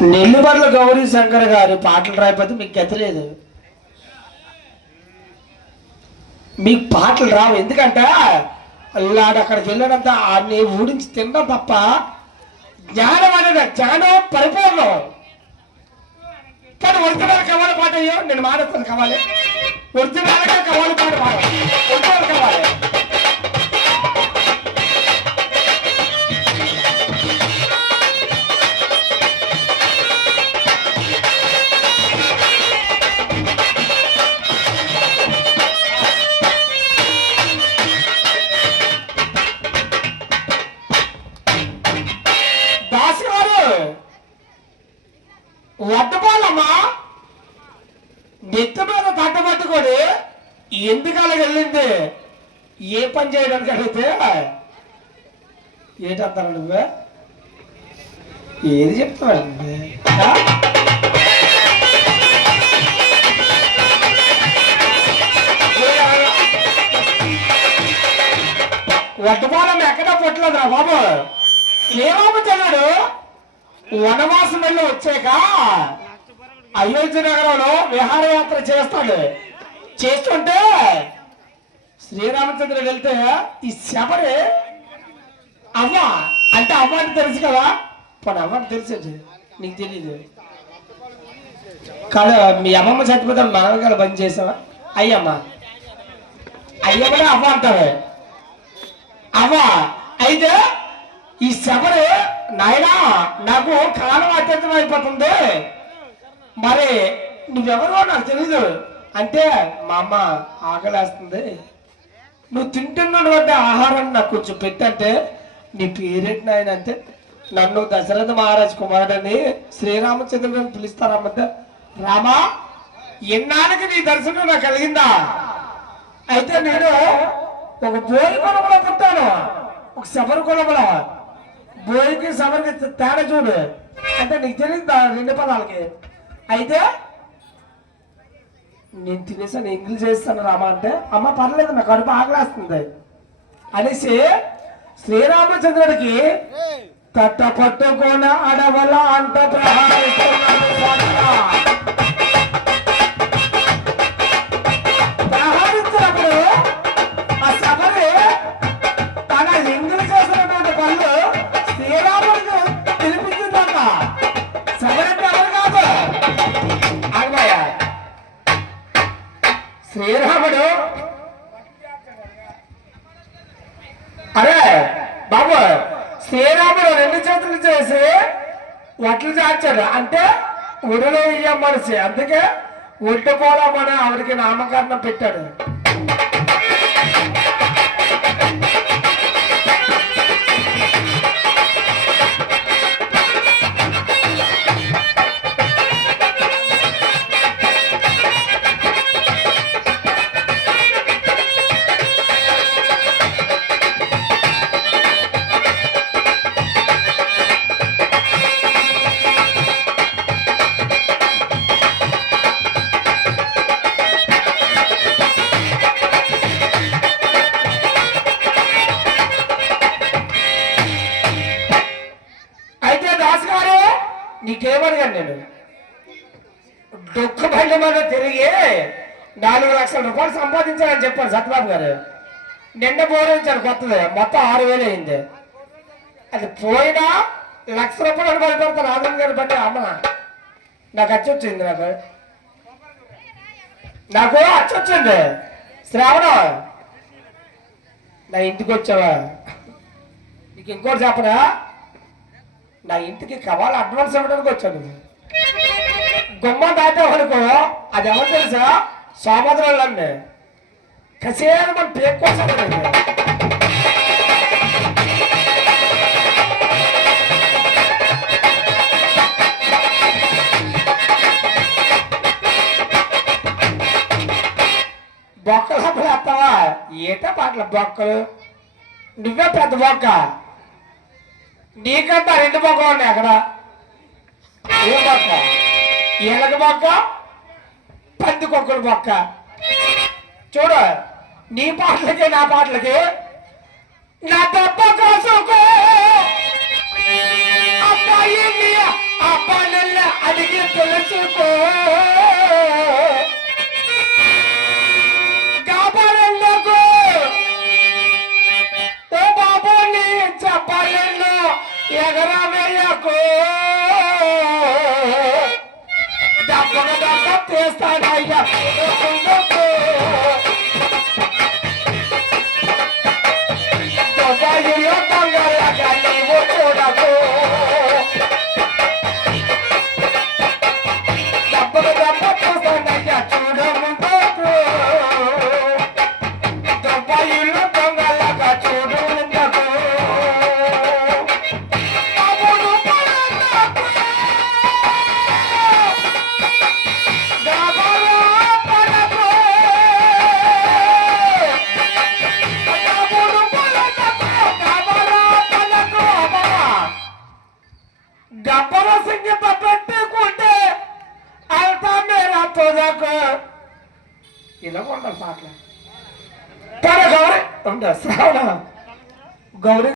నెల్లిమర్ల గౌరీ శంకర్ గారు పాటలు రాయకపోతే మీకు గతి లేదు. మీకు పాటలు రావు. ఎందుకంటే అల్లాడు అక్కడికి వెళ్ళడంతా ఆడిని ఊడించి తినడం తప్ప జ్ఞానం అనేది జ్ఞానం పరిపూర్ణం. కానీ ఒరిజినల్ కవాలి పాట అయ్యో నేను మానేస్తాను. కావాలి ఒరిజినల్గా కవాలి పాట ఒరిజినల్ కావాలి. వడ్డపాలమ్మా నెత్తి మీద తట్టబట్టుకొని ఎందుకు అలాగ వెళ్ళింది? ఏ పని చేయడానికి అడిగితే ఏంటంటారు నువ్వే? ఏది చెప్తావు? వడ్డపాలమ్మ ఎక్కడా పుట్టలేదురా బాబు. శ్రీరామచంద్రుడు వనవాసం వెళ్ళి వచ్చాక అయోధ్య నగరంలో విహారయాత్ర చేస్తాడు. చేస్తుంటే శ్రీరామచంద్రుడు వెళ్తే ఈ శబరి అవ్వ అంటే అవ్వ అని తెలుసు కదా. పోనీ అవ్వ అని తెలిసేది నీకు తెలీదు కాదు. మీ అమ్మమ్మ చచ్చిపోతే మనవగారు బంద్ చేసావా? అయ్యమ్మ అయ్యమ్మనే అవ్వ అంటారు. అవ్వ అయితే ఈ శబరి నాయనా నాకు కాలం అత్యంతం అయిపోతుంది, మరి నువ్వెవరో నాకు తెలీదు అంటే మా అమ్మ ఆకలేస్తుంది, నువ్వు తింటున్నటువంటి ఆహారాన్ని నాకు కొంచెం పెట్టంటే నీ పేరేంటి నాయన అంటే నన్ను దశరథ మహారాజ్ కుమారుడని శ్రీరామచంద్రుడిని పిలుస్తారమ్మంటే రామా ఎన్నాళ్ళకి నీ దర్శనం నాకు కలిగిందా? అయితే నేను ఒక బోయి కులంలో పుట్టాను, ఒక శబరి కులంలో. బోయికి శబరికి తేడా చూడు అంటే నీకు తెలియదు రెండు పదాలకి. అయితే నేను తినేసాను ఇంగ్లీష్ చేస్తాను రామా అంటే అమ్మ పర్లేదు నాకు కడుపు ఆకలేస్తుంది అనేసి శ్రీరామచంద్రుడికి తట్ట పట్టుకొని అడవల అంట ప్రహారిస్తున్నప్పుడు ఆ శబరి తన ఇంగ్లీష్ చేసినటువంటి పనులు శ్రీరాముడికి తెలిపించిందంట. శబరి అంటే ఎవరు కాదు, ఆగమయ్య శ్రీరాముడు. అరే బాబు శ్రీరాముడు రెండు చేతులు చేసి వడ్లు చాచాడు అంటే ఉడలో ఇయ్యం మనిషి, అందుకే ఒడ్డుకోవడం అని ఆవిడికి నామకరణం పెట్టాడు. నీకేమడిగాను నేను? దుఃఖ బండి మీద తిరిగి 4 లక్షల రూపాయలు సంపాదించాలని చెప్పారు సత్యబాబు గారు. నిండా బోరించారు కొత్తది, మొత్తం 6,000 అయింది. అది పోయినా 1,00,000 రూపాయలు పడిపోతారు. ఆనంద్ గారి బండి అమ్మ నాకు అచ్చొచ్చింది, నాకు అచ్చొచ్చింది. శ్రావణం నా ఇంటికి వచ్చావా? నీకు ఇంకోటి చెప్పరా, నా ఇంటికి కవాల అడ్వాన్స్ ఇవ్వడానికి వచ్చాను. గుమ్మం దాటావనుకో అది ఎవరు తెలుసా? సోమద్రాళ్ళండి కసేరు మన పేరు కోసం బొక్కలు అప్పుడు వేస్తావా? ఏటా పాటలు బొక్కలు, నువ్వే పెద్ద బొక్క. నీకంతా 2 బొక్కలు ఉన్నాయి అక్కడ. ఏ బొక్క? ఏలక బొక్క, పందికొక్కలు బొక్క. చూడు నీ పాటలకి నా పాటలకి నా దెబ్బ కోసుకో అబ్బాయి అబ్బాయి తెలుసుకో గాబరెళ్ళకు ఓ బాబు నీ చెప్పలేను ఎగరవేయకు దెబ్బకు దెబ్బ తీస్తానయ్యా దుబాయిలో దొంగలగా నీవు చూడకు దెబ్బకు దెబ్బ తీస్తానయ్యా చూడముందకు దుబాయిలో దొంగలగా చూడముందకు అప్పుడు పడకు గాబరా పడకు అప్పుడు పడకు గాబరా పడకు గబ్బర సంగీత పెట్టుకుంటే అవుతా మేరా తోదకు ఇలా ఉంటారు పాటలు గౌరీ శ్రావణ గౌరీ